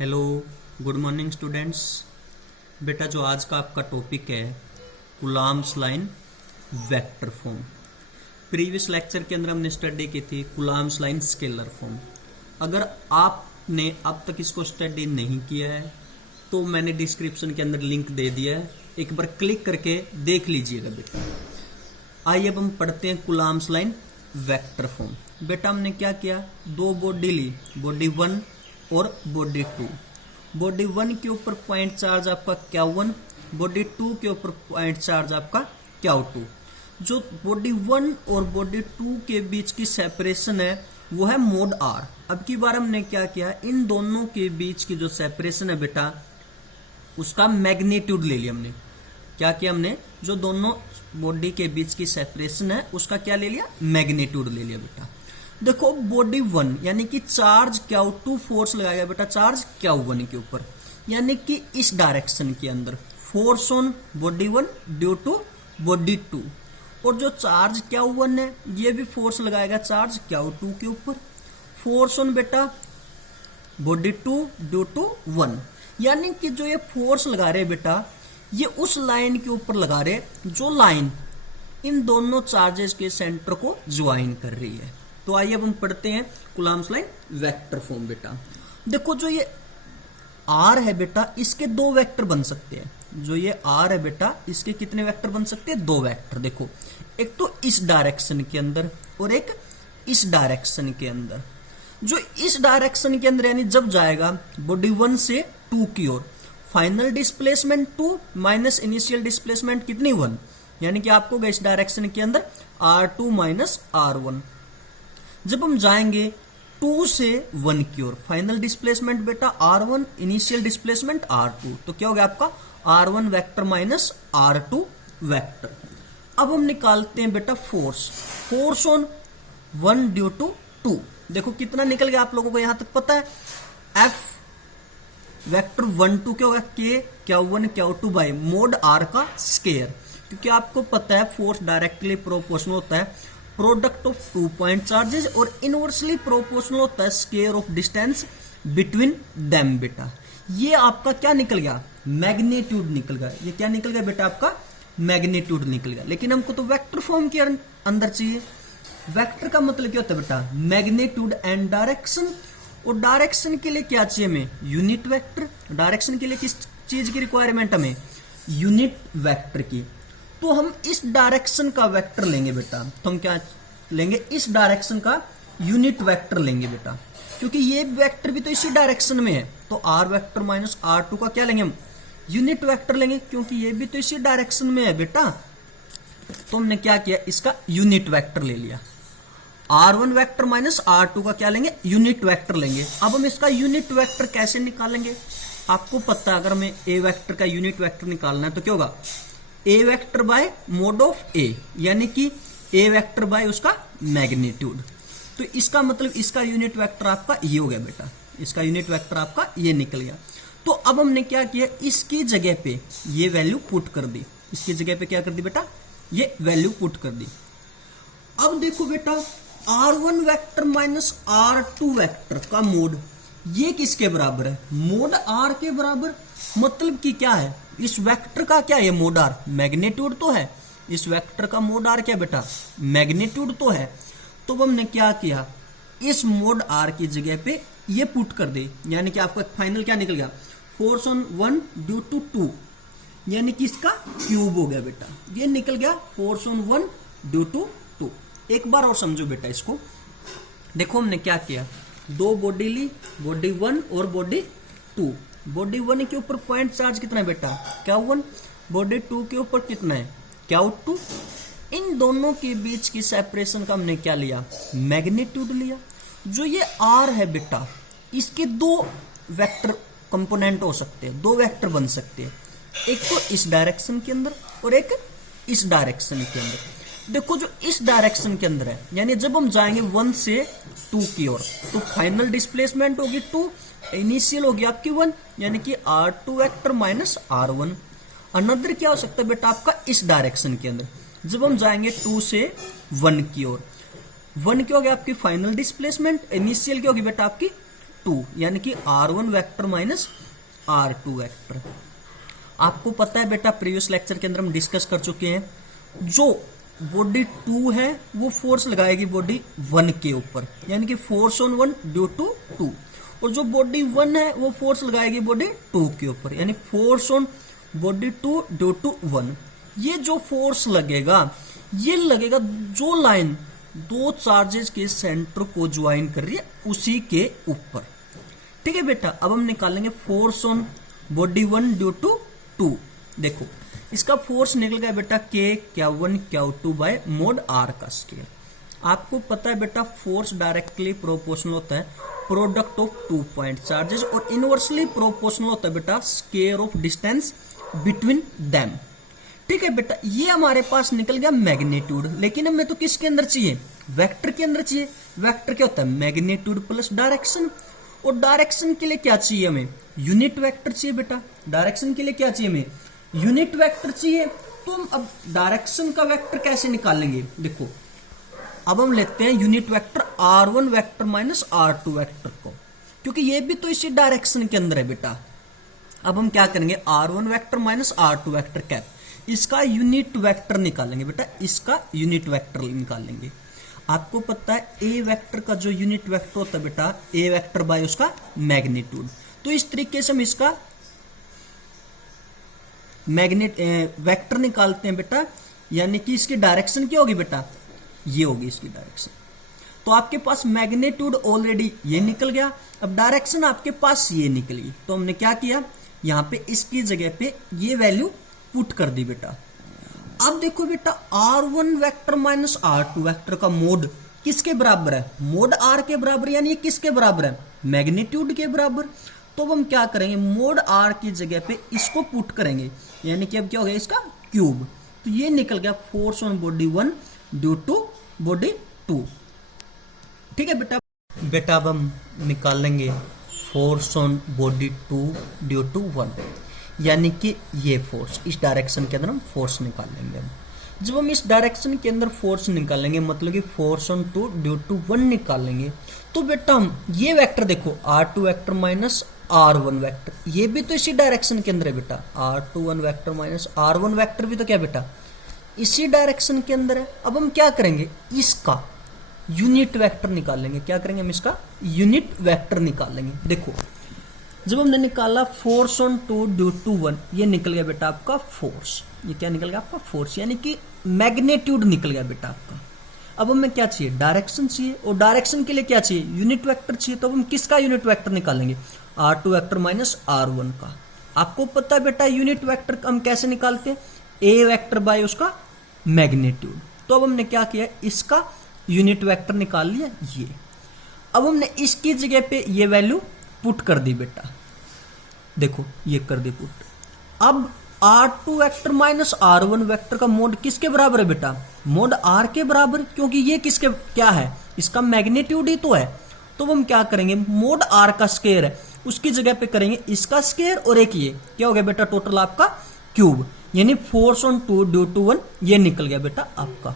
Hello, good morning students. बेटा जो आज का आपका टॉपिक है Coulomb's line vector form. Previous lecture के अंदर हमने स्टडी की थी कूलॉम्स लाइन स्केलर फॉर्म। अगर आपने अब तक इसको स्टडी नहीं किया है तो मैंने डिस्क्रिप्शन के अंदर लिंक दे दिया है, एक बार क्लिक करके देख लीजिएगा बेटा। आइए अब हम पढ़ते हैं कूलॉम्स लाइन वेक्टर फॉर्म। बेटा हमने क्या किया, दो बॉडी ली, बॉडी 1 और बॉडी 2। बॉडी 1 के ऊपर पॉइंट चार्ज आपका Q1, बॉडी 2 के ऊपर पॉइंट चार्ज आपका Q2। जो बॉडी 1 और बॉडी 2 के बीच की सेपरेशन है वो है मोड R। अब की बार हमने क्या किया, इन दोनों के बीच की जो सेपरेशन है बेटा उसका मैग्नीट्यूड ले लिया हमने। क्या किया हमने, जो दोनों बॉडी के बीच की सेपरेशन है उसका क्या ले लिया, मैग्नीट्यूड ले लिया बेटा। देखो बॉडी 1 यानी कि चार्ज Q2 फोर्स लगाएगा बेटा चार्ज Q1 के ऊपर, यानी कि इस डायरेक्शन के अंदर force on body 1 due to body 2। और जो चार्ज Q1 है ये भी फोर्स लगाएगा चार्ज Q2 के ऊपर, फोर्स ऑन बेटा बॉडी 2 ड्यू टू 1। यानी कि जो ये फोर्स लगा रहे बेटा ये उस लाइन के ऊपर लगा रहे जो लाइन इन दोनों चार्जेस के सेंटर को ज्वाइन कर रही है। तो आइए अब हम पढ़ते हैं कूलॉम्स लाइन वेक्टर फॉर्म। बेटा देखो जो ये R है बेटा इसके दो वेक्टर बन सकते हैं। जो ये R है बेटा इसके कितने वेक्टर बन सकते हैं, दो वेक्टर। देखो एक तो इस डायरेक्शन के अंदर और एक इस डायरेक्शन के अंदर। जो इस डायरेक्शन के अंदर यानी जब जाएगा बॉडी 1 से 2 की ओर, final displacement 2 minus initial displacement कितनी 1, यानी कि आपको इस डायरेक्शन के अंदर R2 माइनस R1। जब हम जाएंगे 2 से 1 की ओर, फाइनल डिस्प्लेसमेंट बेटा R1 इनिशियल डिस्प्लेसमेंट R2, तो क्या हो गया आपका R1 vector minus R2 vector. अब हम निकालते हैं बेटा फोर्स ऑन 1 ड्यू टू 2। देखो कितना निकल गया आप लोगों को यहां तक पता है, F वेक्टर 1 2 क्या होगा K Q1 Q2 by mode R का स्केयर। क्योंकि आपको पता है फोर्स डायरेक्टली प्रोपोर्शनल होता है प्रोडक्ट ऑफ 2 पॉइंट चार्जेस और इनवर्सली प्रोपोर्शनल होता है square of distance between them बेटा। ये आपका क्या निकल गया, मैग्नीट्यूड निकल गया। ये क्या निकल गया बेटा, आपका मैग्नीट्यूड निकल गया। लेकिन हमको तो वेक्टर फॉर्म के अंदर चाहिए। वेक्टर का मतलब क्या होता है बेटा, मैग्नीट्यूड एंड डायरेक्शन। और डायरेक्शन के लिए क्या चाहिए हमें, यूनिट वेक्टर। डायरेक्शन के लिए किस चीज की रिक्वायरमेंट हमें, यूनिट वेक्टर की। तो हम इस डायरेक्शन का वेक्टर लेंगे बेटा, तो हम क्या लेंगे, इस डायरेक्शन का यूनिट वेक्टर लेंगे बेटा। क्योंकि ये वेक्टर भी तो इसी डायरेक्शन में है, तो R वेक्टर माइनस R2 का क्या लेंगे हम, यूनिट वेक्टर लेंगे, क्योंकि ये भी तो इसी डायरेक्शन में है बेटा। तो हमने क्या किया, इसका यूनिट वेक्टर ले लिया। R1 वेक्टर माइनस R2 का क्या लेंगे, यूनिट वेक्टर लेंगे। अब हम इसका यूनिट वेक्टर कैसे निकालेंगे, आपको पता है अगर हमें A वेक्टर का यूनिट वेक्टर निकालना है तो क्या होगा, A vector by mode of A, यानी कि A वेक्टर बाय उसका मैग्नीट्यूड। तो इसका मतलब इसका यूनिट वेक्टर आपका ये हो गया बेटा, इसका यूनिट वेक्टर आपका ये निकल गया। तो अब हमने क्या किया, इसकी जगह पे ये वैल्यू पुट कर दी। इसकी जगह पे क्या कर दी बेटा, ये वैल्यू पुट कर दी। अब देखो बेटा R1 vector minus R2 vector का मोड ये किसके बराबर है, मोड R के बराबर। मतलब कि क्या है, इस वेक्टर का क्या है मोड R, मैग्नीट्यूड तो है। इस वेक्टर का मोड R क्या बेटा, मैग्नीट्यूड तो है। तो हमने क्या किया, इस मोड R की जगह पे ये पुट कर दे, यानी कि आपका फाइनल क्या निकल गया, फोर्स ऑन 1 ड्यू टू 2, यानी कि इसका क्यूब हो गया बेटा। ये निकल गया फोर्स ऑन 1 ड्यू टू 2। एक बार और समझो बेटा इसको। देखो हमने क्या किया, दो बॉडी ली, बॉडी 1 और बॉडी 2। बॉडी 1 के ऊपर पॉइंट चार्ज कितना है बेटा, Q1। बॉडी 2 के ऊपर कितना है, Q2। इन दोनों के बीच की सेपरेशन का हमने क्या लिया, मैग्नीट्यूड लिया। जो ये R है बेटा इसके दो वेक्टर कंपोनेंट हो सकते हैं, दो वेक्टर बन सकते हैं, एक तो इस डायरेक्शन के अंदर और एक इस डायरेक्शन के अंदर। देखो जो इस डायरेक्शन के अंदर है, यानी जब हम जाएंगे 1 से 2 की ओर, तो फाइनल डिस्प्लेसमेंट होगी 2, इनिशियल होगी आपकी 1, यानी कि R2 vector minus R1। Another क्या हो सकता है बेटा आपका इस डायरेक्शन के अंदर, जब हम जाएंगे 2 से 1 की ओर, 1 क्या होगी आपकी फाइनल डिस्प्लेसमेंट, इनिशियल क्या होगी बेटा आपकी टू, यानी कि R1 vector minus R2 vector. आपको पता है बेटा प्रीवियस लेक्चर के अंदर हम डिस्कस कर चुके हैं, जो बॉडी 2 है वो फोर्स लगाएगी बॉडी 1 के ऊपर, यानी कि फोर्स ऑन 1 ड्यू टू 2, और जो बॉडी 1 है वो फोर्स लगाएगी बॉडी 2 के ऊपर, यानी force on body 2 due to 1। ये जो फोर्स लगेगा ये लगेगा जो लाइन दो चार्जेस के सेंटर को ज्वाइन कर रही है उसी के ऊपर। ठीक है बेटा, अब हम निकालेंगे force on body 1 due to 2। देखो इसका फोर्स निकल गया बेटा K1 Q2 by mod R का स्केयर। आपको पता है बेटा फोर्स डायरेक्टली प्रोपोर्शनल होता है प्रोडक्ट ऑफ 2 पॉइंट चार्जेस, और इनवर्सली प्रोपोर्शनल होता है बेटा square of distance between them. ठीक है बेटा, ये हमारे पास निकल गया मैग्नीट्यूड, लेकिन हमें तो किसके अंदर चाहिए, वेक्टर के अंदर चाहिए। वेक्टर क्या होता है, मैग्नीट्यूड प्लस डायरेक्शन, और डायरेक्शन के लिए क्या चाहिए हमें, यूनिट वेक्टर चाहिए बेटा। डायरेक्शन के लिए क्या चाहिए हमें, यूनिट वेक्टर चाहिए। तो हम अब डायरेक्शन का वेक्टर कैसे निकालेंगे, देखो अब हम लेते हैं unit vector R1 vector minus R2 vector को, क्योंकि ये भी तो इसी डायरेक्शन के अंदर है बेटा। अब हम क्या करेंगे, R1 vector minus R2 vector cap, इसका यूनिट वेक्टर निकालेंगे बेटा, इसका यूनिट वेक्टर निकालेंगे। आपको पता है ए वेक्टर का जो यूनिट वेक्टर होता है बेटा, ए वेक्टर बाय उसका मैग्नीट्यूड। तो इस तरीके से हम इसका वेक्टर निकालते हैं बेटा, यानी कि इसकी डायरेक्शन क्या होगी बेटा, ये होगी इसकी डायरेक्शन। तो आपके पास मैग्नीट्यूड ऑलरेडी ये निकल गया, अब डायरेक्शन आपके पास ये निकली। तो हमने क्या किया, यहां पे इसकी जगह पे ये वैल्यू पुट कर दी बेटा। अब देखो बेटा R1 vector minus R2 vector का मोड किसके बराबर है, मोड R के बराबर, यानी ये किसके बराबर है, मैग्नीट्यूड के बराबर। तो अब हम क्या करेंगे, मोड R की जगह पे इसको पुट करेंगे, यानी कि अब क्या हो गया इसका क्यूब। तो ये निकल गया force on body 1 due to body 2। ठीक है बेटा अब हम निकाल लेंगे force on body 2 due to 1, यानी कि ये फोर्स इस डायरेक्शन के अंदर हम फोर्स निकाल लेंगे। हम जब हम इस डायरेक्शन के अंदर फोर्स निकालेंगे, मतलब कि फोर्स ऑन 2 ड्यू टू 1 निकालेंगे, तो बेटा हम ये वेक्टर देखो R2 vector minus R1 vector, ये भी तो इसी डायरेक्शन के अंदर है बेटा। R21 vector minus R1 vector भी तो क्या बेटा इसी डायरेक्शन के अंदर है। अब हम क्या करेंगे, इसका यूनिट वेक्टर निकालेंगे। क्या करेंगे, हम इसका यूनिट वेक्टर निकालेंगे। देखो जब हमने निकाला फोर्स ऑन 2 ड्यू टू 1, ये निकल गया बेटा आपका फोर्स। ये क्या निकल गया आपका फोर्स, यानी कि मैग्नीट्यूड निकल गया बेटा आपका। अब हमें क्या चाहिए, डायरेक्शन चाहिए, और डायरेक्शन के लिए क्या चाहिए, यूनिट वेक्टर चाहिए। तो हम किसका यूनिट वेक्टर निकालेंगे, R2 वेक्टर माइनस R1 का। आपको पता है बेटा यूनिट वेक्टर हम कैसे निकालते हैं, ए वेक्टर बाय उसका मैग्नीट्यूड। तो अब हमने क्या किया, इसका यूनिट वेक्टर निकाल लिया ये। अब हमने इसकी जगह पे ये वैल्यू पुट कर दी बेटा, देखो ये कर दी पुट। अब R2 vector minus R1 vector का मोड किसके बराबर है बेटा, मोड R के बराबर, क्योंकि ये किसके क्या है, इसका मैग्नीट्यूड ही तो है। तो हम क्या करेंगे, मोड R का स्क्वायर है उसकी जगह पे करेंगे इसका स्क्वायर, और एक ये क्या हो गया बेटा टोटल आपका क्यूब, यानी फोर्स ऑन 2 ड्यू टू 1 ये निकल गया बेटा आपका।